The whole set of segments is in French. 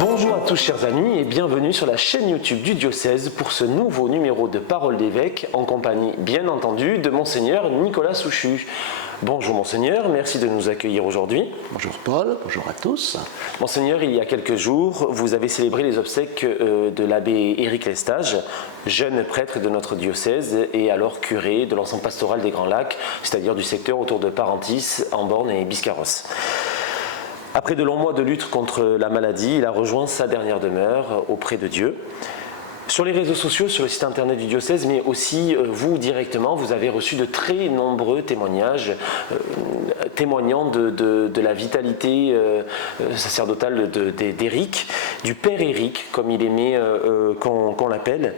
Bonjour à tous chers amis et bienvenue sur la chaîne YouTube du diocèse pour ce nouveau numéro de Parole d'évêque en compagnie bien entendu de Monseigneur Nicolas Souchu. Bonjour Monseigneur, merci de nous accueillir aujourd'hui. Bonjour Paul, bonjour à tous. Monseigneur, il y a quelques jours, vous avez célébré les obsèques de l'abbé Éric Lestage, jeune prêtre de notre diocèse et alors curé de l'ensemble pastoral des Grands Lacs, c'est-à-dire du secteur autour de Parentis, Amborne et Biscarrosse. Après de longs mois de lutte contre la maladie, il a rejoint sa dernière demeure auprès de Dieu. Sur les réseaux sociaux, sur le site internet du diocèse, mais aussi vous directement, vous avez reçu de très nombreux témoignages témoignant de la vitalité sacerdotale d'Éric, du Père Éric, comme il aimait qu'on l'appelle.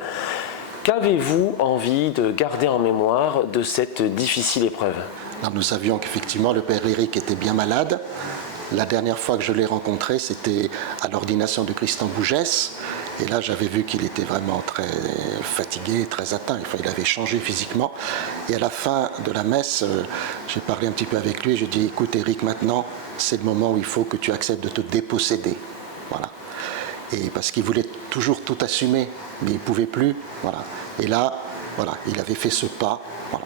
Qu'avez-vous envie de garder en mémoire de cette difficile épreuve? Alors, nous savions qu'effectivement le Père Éric était bien malade. La dernière fois que je l'ai rencontré, c'était à l'ordination de Christian Bougès. Et là, j'avais vu qu'il était vraiment très fatigué, très atteint. Enfin, il avait changé physiquement. Et à la fin de la messe, j'ai parlé un petit peu avec lui. Je dis, écoute Éric, maintenant, c'est le moment où il faut que tu acceptes de te déposséder. Voilà. Et parce qu'il voulait toujours tout assumer, mais il ne pouvait plus. Voilà. Et là, voilà, il avait fait ce pas. Voilà.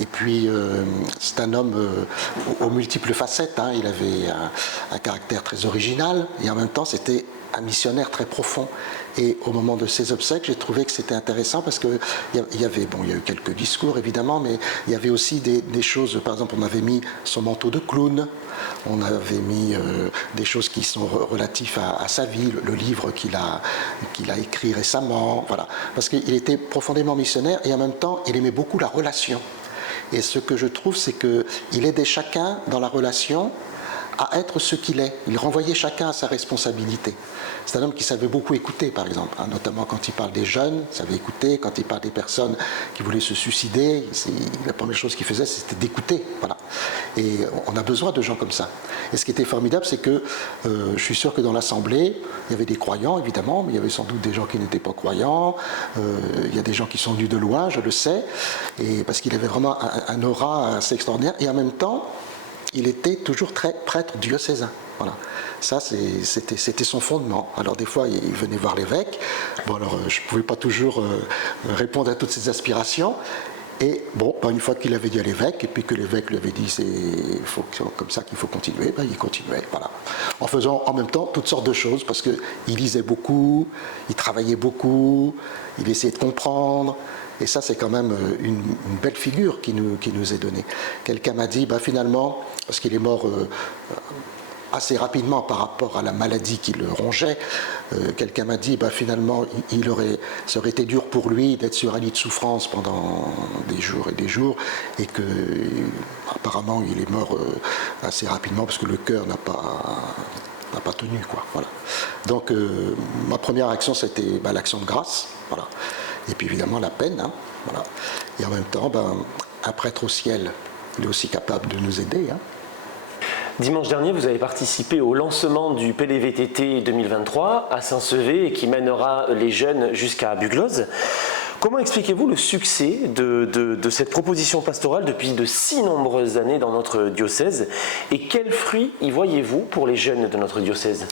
Et puis, c'est un homme aux multiples facettes. Hein. Il avait un caractère très original et en même temps, c'était un missionnaire très profond. Et au moment de ses obsèques, j'ai trouvé que c'était intéressant parce qu'il y avait, bon, il y a eu quelques discours évidemment, mais il y avait aussi des choses. Par exemple, on avait mis son manteau de clown, on avait mis des choses qui sont relatives à sa vie, le livre qu'il a écrit récemment. Voilà. Parce qu'il était profondément missionnaire et en même temps, il aimait beaucoup la relation. Et ce que je trouve, c'est qu'il aidait chacun dans la relation à être ce qu'il est. Il renvoyait chacun à sa responsabilité. C'est un homme qui savait beaucoup écouter, par exemple, hein, notamment quand il parle des jeunes, il savait écouter. Quand il parle des personnes qui voulaient se suicider, la première chose qu'il faisait, c'était d'écouter. Voilà. Et on a besoin de gens comme ça. Et ce qui était formidable, c'est que je suis sûr que dans l'Assemblée, il y avait des croyants, évidemment, mais il y avait sans doute des gens qui n'étaient pas croyants. Il y a des gens qui sont venus de loin, je le sais, et parce qu'il avait vraiment un aura assez extraordinaire. Et en même temps, il était toujours très prêtre diocésain. Voilà. Ça, c'était son fondement. Alors des fois, il venait voir l'évêque. Bon, alors je ne pouvais pas toujours répondre à toutes ses aspirations. Et bon, une fois qu'il avait dit à l'évêque, et puis que l'évêque lui avait dit c'est comme ça qu'il faut continuer, il continuait. Voilà. En faisant en même temps toutes sortes de choses, parce qu'il lisait beaucoup, il travaillait beaucoup, il essayait de comprendre. Et ça, c'est quand même une belle figure qui nous est donnée. Quelqu'un m'a dit, finalement, parce qu'il est mort assez rapidement par rapport à la maladie qui le rongeait, quelqu'un m'a dit, finalement, ça aurait été dur pour lui d'être sur un lit de souffrance pendant des jours et des jours, et que apparemment, il est mort assez rapidement parce que le cœur n'a pas tenu, quoi. Voilà. Donc, ma première action, c'était l'action de grâce, voilà. Et puis évidemment la peine, hein, voilà. Et en même temps, un prêtre au ciel, il est aussi capable de nous aider. Hein. Dimanche dernier, vous avez participé au lancement du PLVTT 2023 à Saint-Sevé et qui mènera les jeunes jusqu'à Buglose. Comment expliquez-vous le succès de cette proposition pastorale depuis de si nombreuses années dans notre diocèse et quels fruits y voyez-vous pour les jeunes de notre diocèse?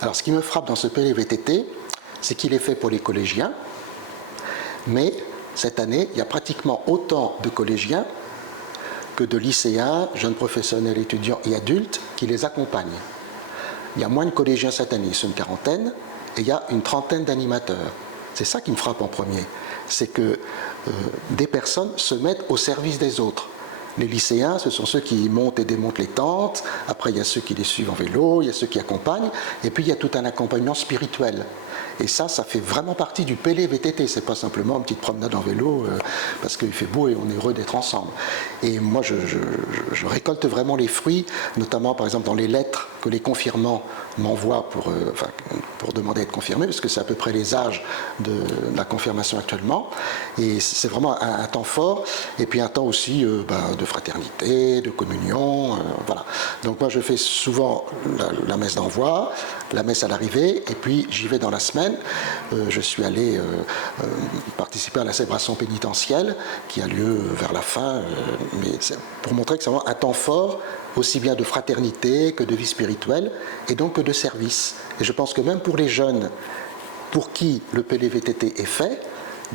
Alors ce qui me frappe dans ce PLVTT, c'est qu'il est fait pour les collégiens. Mais cette année, il y a pratiquement autant de collégiens que de lycéens, jeunes professionnels, étudiants et adultes qui les accompagnent. Il y a moins de collégiens cette année, ils sont une quarantaine, et il y a une trentaine d'animateurs. C'est ça qui me frappe en premier, c'est que des personnes se mettent au service des autres. Les lycéens, ce sont ceux qui montent et démontent les tentes, après il y a ceux qui les suivent en vélo, il y a ceux qui accompagnent, et puis il y a tout un accompagnement spirituel. Et ça fait vraiment partie du PLVTT, c'est pas simplement une petite promenade en vélo parce qu'il fait beau et on est heureux d'être ensemble. Et moi je récolte vraiment les fruits, notamment par exemple dans les lettres que les confirmants m'envoient pour demander à être confirmés, parce que c'est à peu près les âges de la confirmation actuellement. Et c'est vraiment un temps fort, et puis un temps aussi de fraternité, de communion, voilà. Donc moi je fais souvent la messe d'envoi, la messe à l'arrivée, et puis j'y vais dans la semaine, je suis allé participer à la célébration pénitentielle qui a lieu vers la fin, mais pour montrer que c'est vraiment un temps fort, aussi bien de fraternité que de vie spirituelle, et donc que de service. Et je pense que même pour les jeunes pour qui le PLVTT est fait,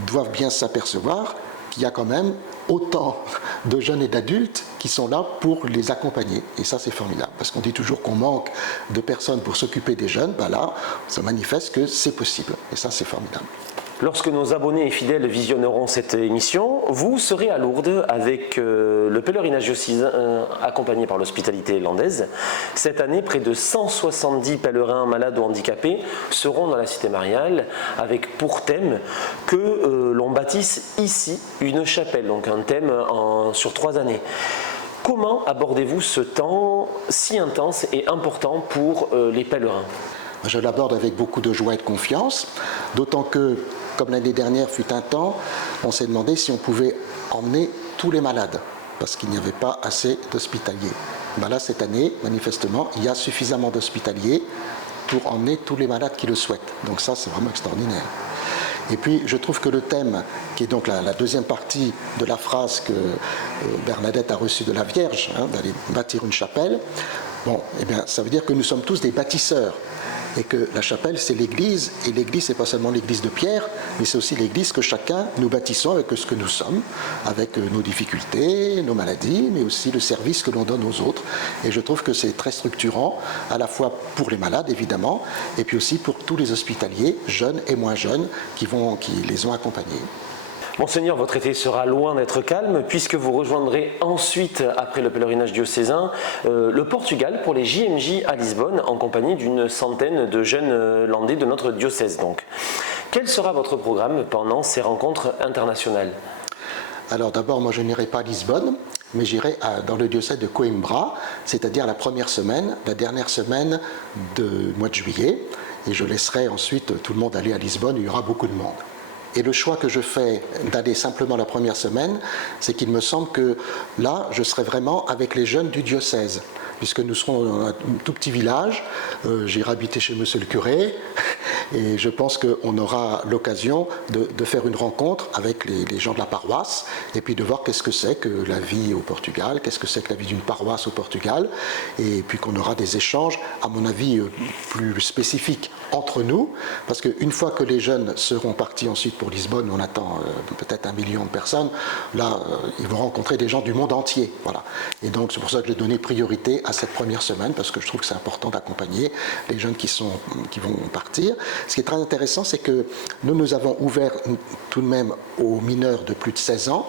doivent bien s'apercevoir qu'il y a quand même autant de jeunes et d'adultes qui sont là pour les accompagner. Et ça, c'est formidable, parce qu'on dit toujours qu'on manque de personnes pour s'occuper des jeunes. Ben là, ça manifeste que c'est possible. Et ça, c'est formidable. Lorsque nos abonnés et fidèles visionneront cette émission, vous serez à Lourdes avec le pèlerinage diocésain accompagné par l'hospitalité landaise. Cette année, près de 170 pèlerins malades ou handicapés seront dans la cité mariale avec pour thème que l'on bâtisse ici une chapelle, donc un thème sur 3 années. Comment abordez-vous ce temps si intense et important pour les pèlerins ? Je l'aborde avec beaucoup de joie et de confiance, d'autant que, comme l'année dernière fut un temps, on s'est demandé si on pouvait emmener tous les malades, parce qu'il n'y avait pas assez d'hospitaliers. Ben là, cette année, manifestement, il y a suffisamment d'hospitaliers pour emmener tous les malades qui le souhaitent. Donc ça, c'est vraiment extraordinaire. Et puis, je trouve que le thème, qui est donc la deuxième partie de la phrase que Bernadette a reçue de la Vierge, d'aller bâtir une chapelle, bon, eh bien, ça veut dire que nous sommes tous des bâtisseurs. Et que la chapelle, c'est l'Église, et l'Église, c'est pas seulement l'Église de Pierre, mais c'est aussi l'Église que chacun nous bâtissons avec ce que nous sommes, avec nos difficultés, nos maladies, mais aussi le service que l'on donne aux autres. Et je trouve que c'est très structurant, à la fois pour les malades, évidemment, et puis aussi pour tous les hospitaliers, jeunes et moins jeunes, qui les ont accompagnés. Monseigneur, votre été sera loin d'être calme puisque vous rejoindrez ensuite, après le pèlerinage diocésain, le Portugal pour les JMJ à Lisbonne en compagnie d'une centaine de jeunes landais de notre diocèse. Donc, quel sera votre programme pendant ces rencontres internationales ? Alors d'abord, moi je n'irai pas à Lisbonne, mais j'irai dans le diocèse de Coimbra, c'est-à-dire la première semaine, la dernière semaine du mois de juillet, et je laisserai ensuite tout le monde aller à Lisbonne, il y aura beaucoup de monde. Et le choix que je fais d'aller simplement la première semaine, c'est qu'il me semble que là, je serai vraiment avec les jeunes du diocèse, puisque nous serons dans un tout petit village, j'irai habiter chez monsieur le curé, et je pense qu'on aura l'occasion de faire une rencontre avec les gens de la paroisse, et puis de voir qu'est-ce que c'est que la vie au Portugal, qu'est-ce que c'est que la vie d'une paroisse au Portugal, et puis qu'on aura des échanges, à mon avis, plus spécifiques entre nous, parce qu'une fois que les jeunes seront partis ensuite pour Lisbonne, on attend peut-être 1 million de personnes, là, ils vont rencontrer des gens du monde entier. Voilà. Et donc, c'est pour ça que j'ai donné priorité à cette première semaine, parce que je trouve que c'est important d'accompagner les jeunes qui vont partir. Ce qui est très intéressant, c'est que nous avons ouvert tout de même aux mineurs de plus de 16 ans,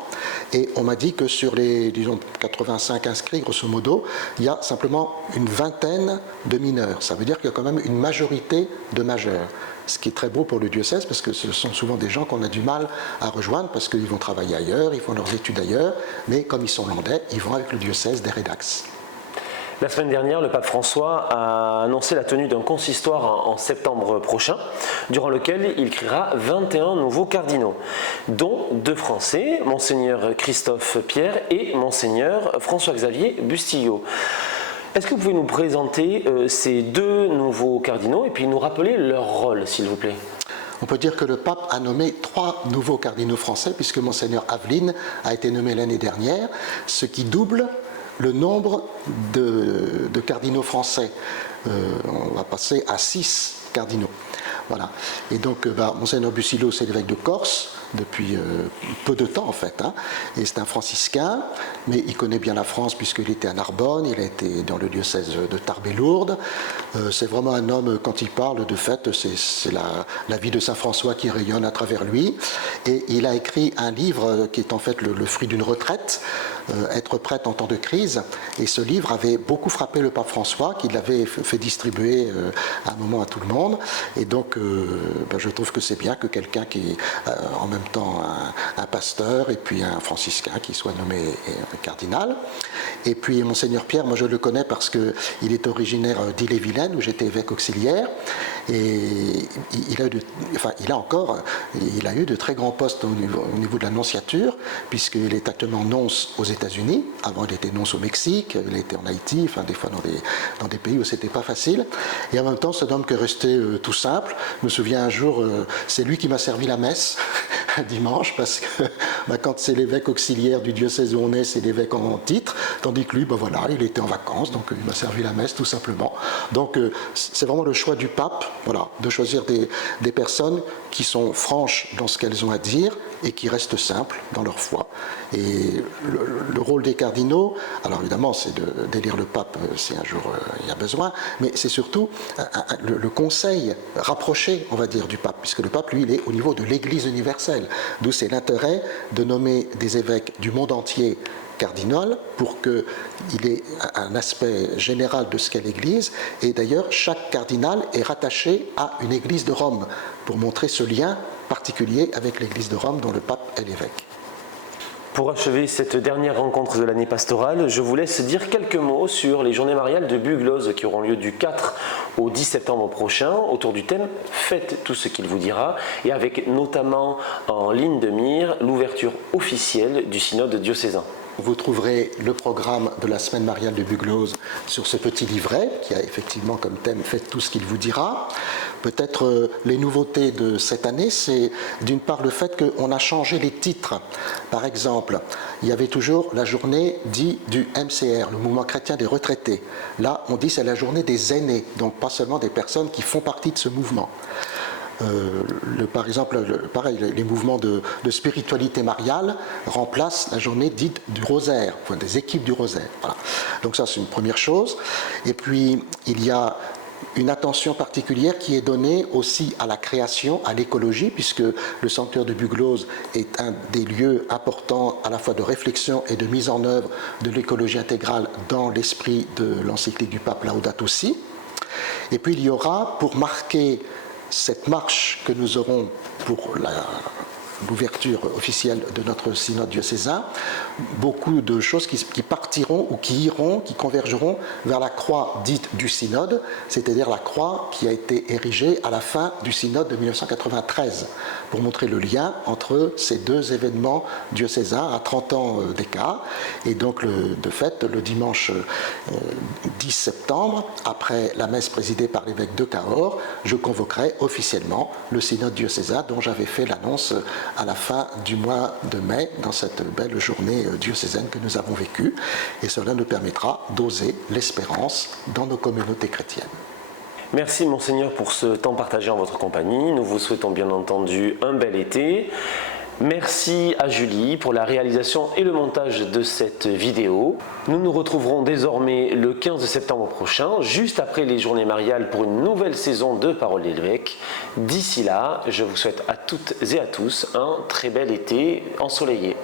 et on m'a dit que sur les, disons, 85 inscrits, grosso modo, il y a simplement une vingtaine de mineurs. Ça veut dire qu'il y a quand même une majorité de majeurs. Ce qui est très beau pour le diocèse, parce que ce sont souvent des gens qu'on a du mal à rejoindre, parce qu'ils vont travailler ailleurs, ils font leurs études ailleurs, mais comme ils sont landais, ils vont avec le diocèse des Rédax. La semaine dernière, le pape François a annoncé la tenue d'un consistoire en septembre prochain, durant lequel il créera 21 nouveaux cardinaux, dont 2 Français, Monseigneur Christophe Pierre et Monseigneur François-Xavier Bustillo. Est-ce que vous pouvez nous présenter ces 2 nouveaux cardinaux et puis nous rappeler leur rôle, s'il vous plaît ? On peut dire que le pape a nommé 3 nouveaux cardinaux français, puisque Monseigneur Aveline a été nommé l'année dernière, ce qui double le nombre de cardinaux français. On va passer à 6 cardinaux. Voilà. Et donc, Monseigneur Bustillo, c'est l'évêque de Corse depuis peu de temps en fait, et c'est un franciscain, mais il connaît bien la France puisqu'il était à Narbonne, il a été dans le diocèse de Tarbes et Lourdes. C'est vraiment un homme, quand il parle, de fait, c'est la vie de Saint François qui rayonne à travers lui, et il a écrit un livre qui est en fait le fruit d'une retraite, Être prêtre en temps de crise, et ce livre avait beaucoup frappé le pape François, qui l'avait fait distribuer à un moment à tout le monde, et donc je trouve que c'est bien que quelqu'un qui est en même temps un pasteur et puis un franciscain qui soit nommé cardinal. Et puis Monseigneur Pierre, moi je le connais parce qu'il est originaire d'Ille-et-Vilaine où j'étais évêque auxiliaire et il a eu de très grands postes au niveau de la nonciature puisqu'il est actuellement nonce aux États-Unis. Avant il était nonce au Mexique, il était en Haïti, enfin des fois dans des pays où c'était pas facile. Et en même temps c'est un homme qui est resté tout simple. Je me souviens un jour, c'est lui qui m'a servi la messe un dimanche parce que quand c'est l'évêque auxiliaire du diocèse où on est, c'est l'évêque en titre, tandis que lui, voilà, il était en vacances, donc il m'a servi la messe tout simplement. Donc c'est vraiment le choix du pape, voilà, de choisir des personnes qui sont franches dans ce qu'elles ont à dire et qui restent simples dans leur foi. Et le rôle des cardinaux, alors évidemment, c'est d'élire le pape si un jour il y a besoin, mais c'est surtout le conseil rapproché, on va dire, du pape, puisque le pape, lui, il est au niveau de l'Église universelle, d'où c'est l'intérêt de nommer des évêques du monde entier cardinal pour qu'il ait un aspect général de ce qu'est l'Église. Et d'ailleurs, chaque cardinal est rattaché à une Église de Rome pour montrer ce lien particulier avec l'Église de Rome dont le pape est l'évêque. Pour achever cette dernière rencontre de l'année pastorale, je vous laisse dire quelques mots sur les journées mariales de Bugloz qui auront lieu du 4 au 10 septembre prochain autour du thème « Faites tout ce qu'il vous dira » et avec notamment en ligne de mire l'ouverture officielle du synode diocésain. Vous trouverez le programme de la semaine mariale de Bugloz sur ce petit livret qui a effectivement comme thème « Faites tout ce qu'il vous dira ». Peut-être les nouveautés de cette année, c'est d'une part le fait qu'on a changé les titres. Par exemple, il y avait toujours la journée dite du MCR, le mouvement chrétien des retraités. Là, on dit c'est la journée des aînés, donc pas seulement des personnes qui font partie de ce mouvement. Par exemple, pareil, les mouvements de spiritualité mariale remplacent la journée dite du rosaire, enfin, des équipes du rosaire. Voilà. Donc ça, c'est une première chose. Et puis, il y a une attention particulière qui est donnée aussi à la création, à l'écologie, puisque le sanctuaire de Bugloz est un des lieux importants à la fois de réflexion et de mise en œuvre de l'écologie intégrale dans l'esprit de l'encyclique du pape Laudato Si. Et puis il y aura, pour marquer cette marche que nous aurons pour l'ouverture officielle de notre synode diocésain, beaucoup de choses qui partiront ou qui convergeront vers la croix dite du synode, c'est-à-dire la croix qui a été érigée à la fin du synode de 1993, pour montrer le lien entre ces deux événements diocésains à 30 ans d'écart. Et donc, de fait, le dimanche 10 septembre, après la messe présidée par l'évêque de Cahors, je convoquerai officiellement le synode diocésain dont j'avais fait l'annonce à la fin du mois de mai, dans cette belle journée diocésaine que nous avons vécue. Et cela nous permettra d'oser l'espérance dans nos communautés chrétiennes. Merci Monseigneur pour ce temps partagé en votre compagnie. Nous vous souhaitons bien entendu un bel été. Merci à Julie pour la réalisation et le montage de cette vidéo. Nous nous retrouverons désormais le 15 septembre prochain, juste après les journées mariales pour une nouvelle saison de Parole de l'évêque. D'ici là, je vous souhaite à toutes et à tous un très bel été ensoleillé.